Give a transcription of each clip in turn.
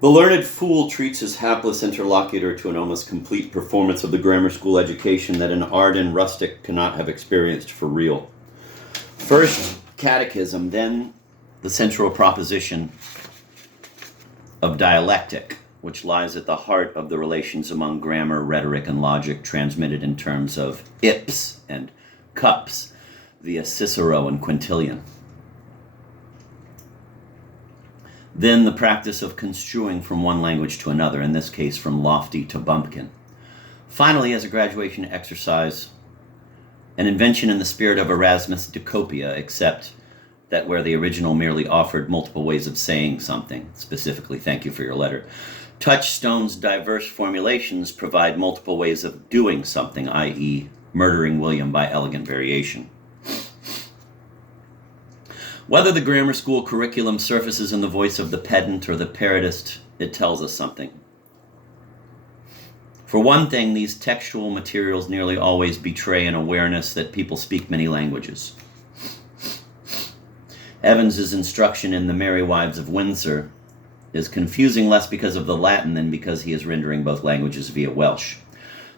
The learned fool treats his hapless interlocutor to an almost complete performance of the grammar school education that an ardent rustic cannot have experienced for real. First, catechism, then the central proposition of dialectic, which lies at the heart of the relations among grammar, rhetoric, and logic, transmitted in terms of ips and cups via Cicero and Quintilian. Then the practice of construing from one language to another, in this case from lofty to bumpkin. Finally, as a graduation exercise, an invention in the spirit of Erasmus' Decopia, except that where the original merely offered multiple ways of saying something, specifically, thank you for your letter, Touchstone's diverse formulations provide multiple ways of doing something, i.e., murdering William by elegant variation. Whether the grammar school curriculum surfaces in the voice of the pedant or the parodist, it tells us something. For one thing, these textual materials nearly always betray an awareness that people speak many languages. Evans's instruction in The Merry Wives of Windsor is confusing less because of the Latin than because he is rendering both languages via Welsh.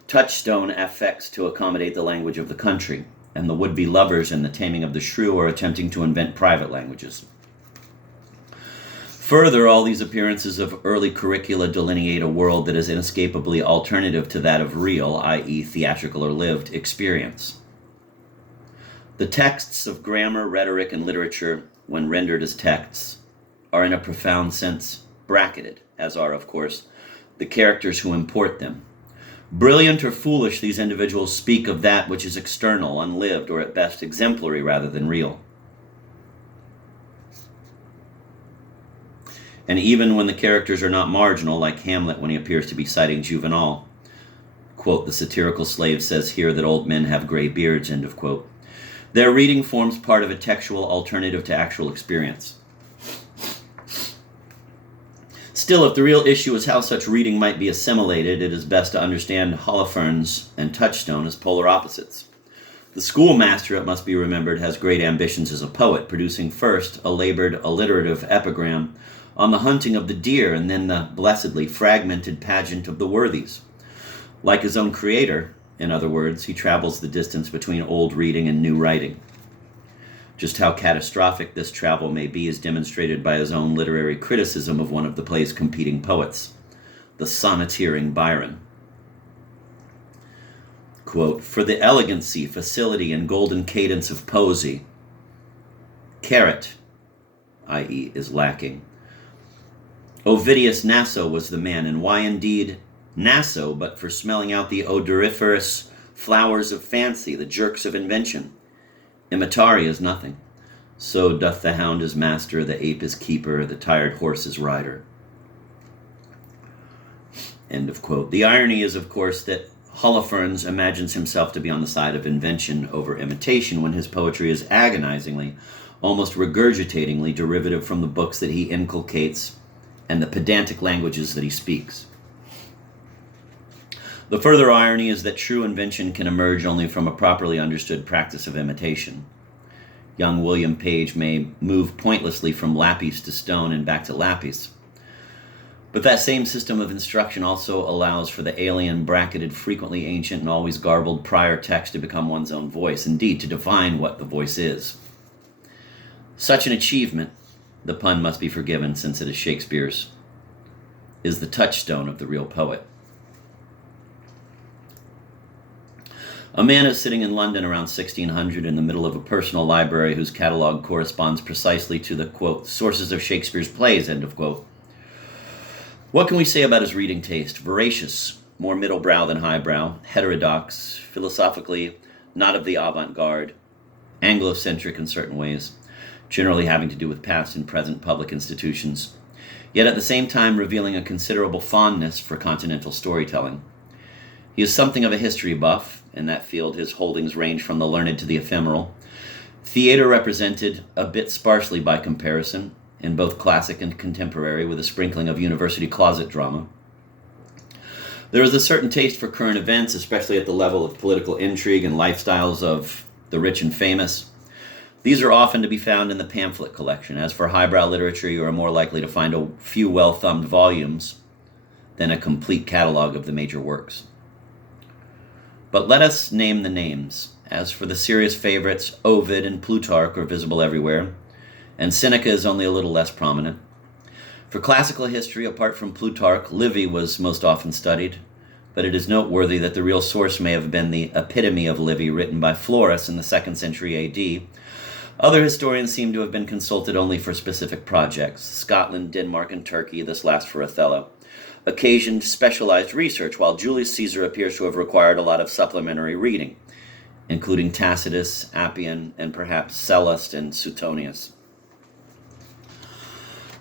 Touchstone affects to accommodate the language of the country, and the would-be lovers in The Taming of the Shrew are attempting to invent private languages. Further, all these appearances of early curricula delineate a world that is inescapably alternative to that of real, i.e., theatrical or lived, experience. The texts of grammar, rhetoric, and literature, when rendered as texts, are in a profound sense bracketed, as are, of course, the characters who import them. Brilliant or foolish, these individuals speak of that which is external, unlived, or at best exemplary rather than real. And even when the characters are not marginal, like Hamlet when he appears to be citing Juvenal, quote, the satirical slave says here that old men have gray beards, end of quote, their reading forms part of a textual alternative to actual experience. Still, if the real issue is how such reading might be assimilated, it is best to understand Holofernes and Touchstone as polar opposites. The schoolmaster, it must be remembered, has great ambitions as a poet, producing first a labored alliterative epigram on the hunting of the deer, and then the blessedly fragmented pageant of the worthies. Like his own creator, in other words, he travels the distance between old reading and new writing. Just how catastrophic this travel may be is demonstrated by his own literary criticism of one of the play's competing poets, the sonneteering Byron. Quote, for the elegancy, facility, and golden cadence of poesy, carrot, i.e., is lacking. Ovidius Naso was the man, and why indeed Naso but for smelling out the odoriferous flowers of fancy, the jerks of invention? Imitari is nothing. So doth the hound his master, the ape his keeper, the tired horse his rider. End of quote. The irony is, of course, that Holofernes imagines himself to be on the side of invention over imitation when his poetry is agonizingly, almost regurgitatingly derivative from the books that he inculcates and the pedantic languages that he speaks. The further irony is that true invention can emerge only from a properly understood practice of imitation. Young William Page may move pointlessly from lapis to stone and back to lapis. But that same system of instruction also allows for the alien, bracketed, frequently ancient, and always garbled prior text to become one's own voice, indeed, to define what the voice is. Such an achievement, the pun must be forgiven since it is Shakespeare's, is the touchstone of the real poet. A man is sitting in London around 1600 in the middle of a personal library whose catalog corresponds precisely to the, quote, sources of Shakespeare's plays, end of quote. What can we say about his reading taste? Voracious, more middle-brow than highbrow, heterodox, philosophically not of the avant-garde, Anglo-centric in certain ways, generally having to do with past and present public institutions, yet at the same time revealing a considerable fondness for continental storytelling. He is something of a history buff. In that field, his holdings range from the learned to the ephemeral. Theater represented a bit sparsely by comparison, in both classic and contemporary, with a sprinkling of university closet drama. There is a certain taste for current events, especially at the level of political intrigue and lifestyles of the rich and famous. These are often to be found in the pamphlet collection. As for highbrow literature, you are more likely to find a few well-thumbed volumes than a complete catalog of the major works. But let us name the names. As for the serious favorites, Ovid and Plutarch are visible everywhere, and Seneca is only a little less prominent. For classical history, apart from Plutarch, Livy was most often studied, but it is noteworthy that the real source may have been the Epitome of Livy, written by Florus in the 2nd century A.D. Other historians seem to have been consulted only for specific projects. Scotland, Denmark, and Turkey, this last for Othello, occasioned specialized research, while Julius Caesar appears to have required a lot of supplementary reading, including Tacitus, Appian, and perhaps Sallust and Suetonius.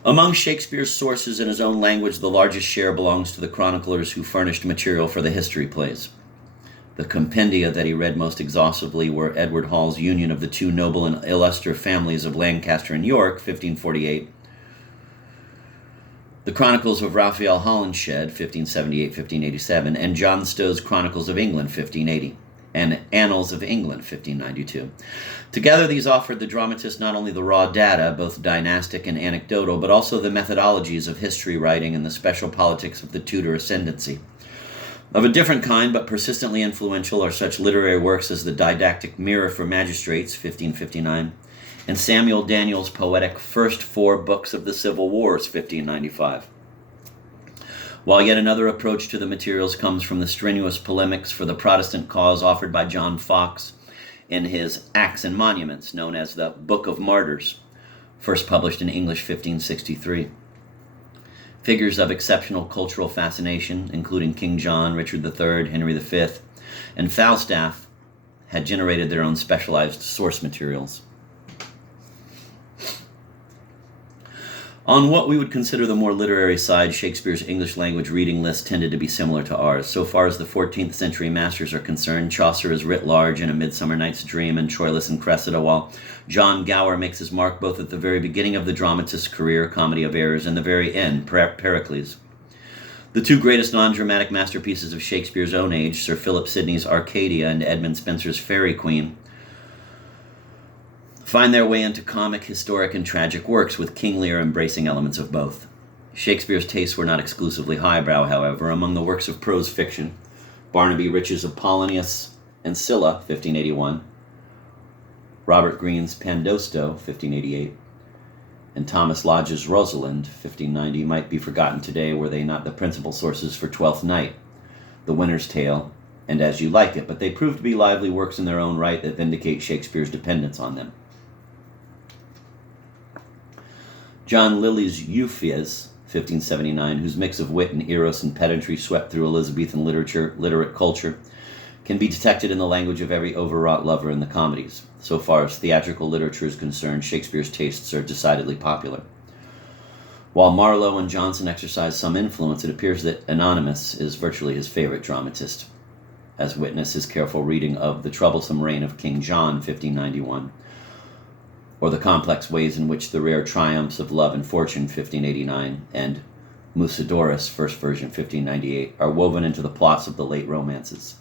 Among Shakespeare's sources in his own language, the largest share belongs to the chroniclers who furnished material for the history plays. The compendia that he read most exhaustively were Edward Hall's Union of the Two Noble and Illustre Families of Lancaster and York, 1548, the Chronicles of Raphael Holinshed, 1578-1587, and John Stow's Chronicles of England, 1580, and Annals of England, 1592. Together, these offered the dramatist not only the raw data, both dynastic and anecdotal, but also the methodologies of history writing and the special politics of the Tudor ascendancy. Of a different kind, but persistently influential, are such literary works as the Didactic Mirror for Magistrates, 1559, and Samuel Daniel's poetic First Four Books of the Civil Wars, 1595. While yet another approach to the materials comes from the strenuous polemics for the Protestant cause offered by John Fox in his Acts and Monuments, known as the Book of Martyrs, first published in English 1563. Figures of exceptional cultural fascination, including King John, Richard III, Henry V, and Falstaff, had generated their own specialized source materials. On what we would consider the more literary side, Shakespeare's English language reading list tended to be similar to ours. So far as the 14th century masters are concerned, Chaucer is writ large in A Midsummer Night's Dream and Troilus and Cressida, while John Gower makes his mark both at the very beginning of the dramatist's career, Comedy of Errors, and the very end, Pericles. The two greatest non-dramatic masterpieces of Shakespeare's own age, Sir Philip Sidney's Arcadia and Edmund Spenser's Faerie Queene, find their way into comic, historic, and tragic works, with King Lear embracing elements of both. Shakespeare's tastes were not exclusively highbrow, however. Among the works of prose fiction, Barnaby Rich's Apollonius and Scylla, 1581, Robert Greene's Pandosto, 1588, and Thomas Lodge's Rosalind, 1590, might be forgotten today were they not the principal sources for Twelfth Night, The Winter's Tale, and As You Like It, but they prove to be lively works in their own right that vindicate Shakespeare's dependence on them. John Lyly's Euphues, 1579, whose mix of wit and eros and pedantry swept through Elizabethan literate culture, can be detected in the language of every overwrought lover in the comedies. So far as theatrical literature is concerned, Shakespeare's tastes are decidedly popular. While Marlowe and Jonson exercise some influence, it appears that Anonymous is virtually his favorite dramatist, as witness his careful reading of The Troublesome Reign of King John, 1591, or the complex ways in which the rare triumphs of love and fortune, 1589, and Musidorus, first version, 1598, are woven into the plots of the late romances.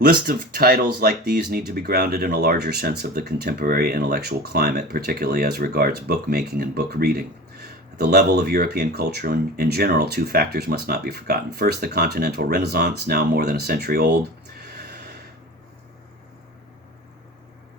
Lists of titles like these need to be grounded in a larger sense of the contemporary intellectual climate, particularly as regards bookmaking and book reading. At the level of European culture in general, two factors must not be forgotten. First, the Continental Renaissance, now more than a century old,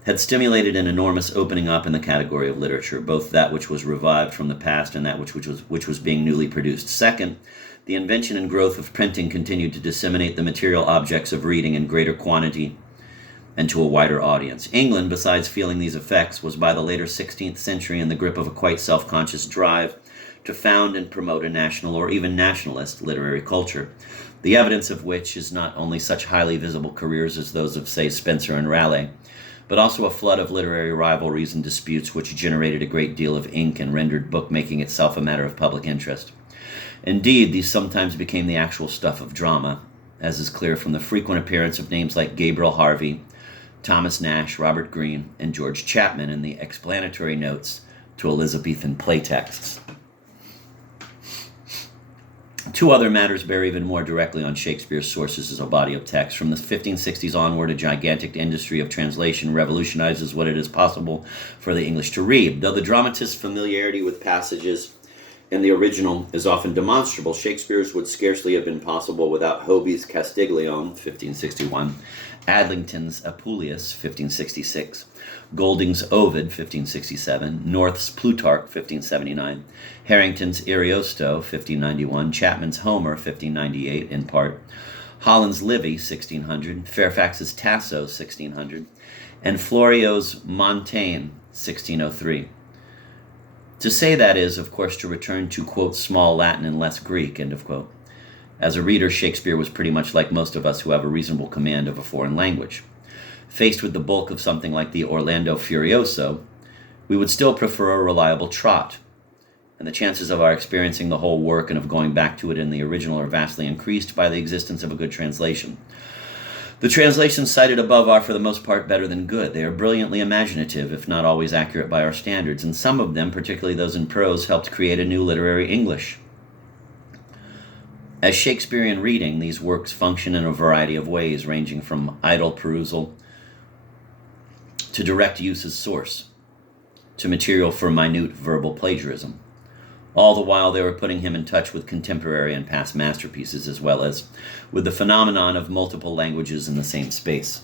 had stimulated an enormous opening up in the category of literature, both that which was revived from the past and that which was being newly produced. Second, the invention and growth of printing continued to disseminate the material objects of reading in greater quantity and to a wider audience. England, besides feeling these effects, was by the later 16th century in the grip of a quite self-conscious drive to found and promote a national or even nationalist literary culture, the evidence of which is not only such highly visible careers as those of, say, Spenser and Raleigh, but also a flood of literary rivalries and disputes which generated a great deal of ink and rendered bookmaking itself a matter of public interest. Indeed, these sometimes became the actual stuff of drama, as is clear from the frequent appearance of names like Gabriel Harvey, Thomas Nash, Robert Greene, and George Chapman in the explanatory notes to Elizabethan playtexts. Two other matters bear even more directly on Shakespeare's sources as a body of text. From the 1560s onward, a gigantic industry of translation revolutionizes what it is possible for the English to read. Though the dramatist's familiarity with passages in the original is often demonstrable, Shakespeare's would scarcely have been possible without Hoby's Castiglione, 1561, Adlington's Apuleius, 1566, Golding's Ovid, 1567, North's Plutarch, 1579, Harrington's Ariosto, 1591, Chapman's Homer, 1598, in part, Holland's Livy, 1600, Fairfax's Tasso, 1600, and Florio's Montaigne, 1603. To say that is, of course, to return to, quote, small Latin and less Greek, end of quote. As a reader, Shakespeare was pretty much like most of us who have a reasonable command of a foreign language. Faced with the bulk of something like the Orlando Furioso, we would still prefer a reliable trot, and the chances of our experiencing the whole work and of going back to it in the original are vastly increased by the existence of a good translation. The translations cited above are for the most part better than good. They are brilliantly imaginative, if not always accurate by our standards, and some of them, particularly those in prose, helped create a new literary English. As Shakespearean reading, these works function in a variety of ways, ranging from idle perusal to direct use as source, to material for minute verbal plagiarism. All the while they were putting him in touch with contemporary and past masterpieces, as well as with the phenomenon of multiple languages in the same space.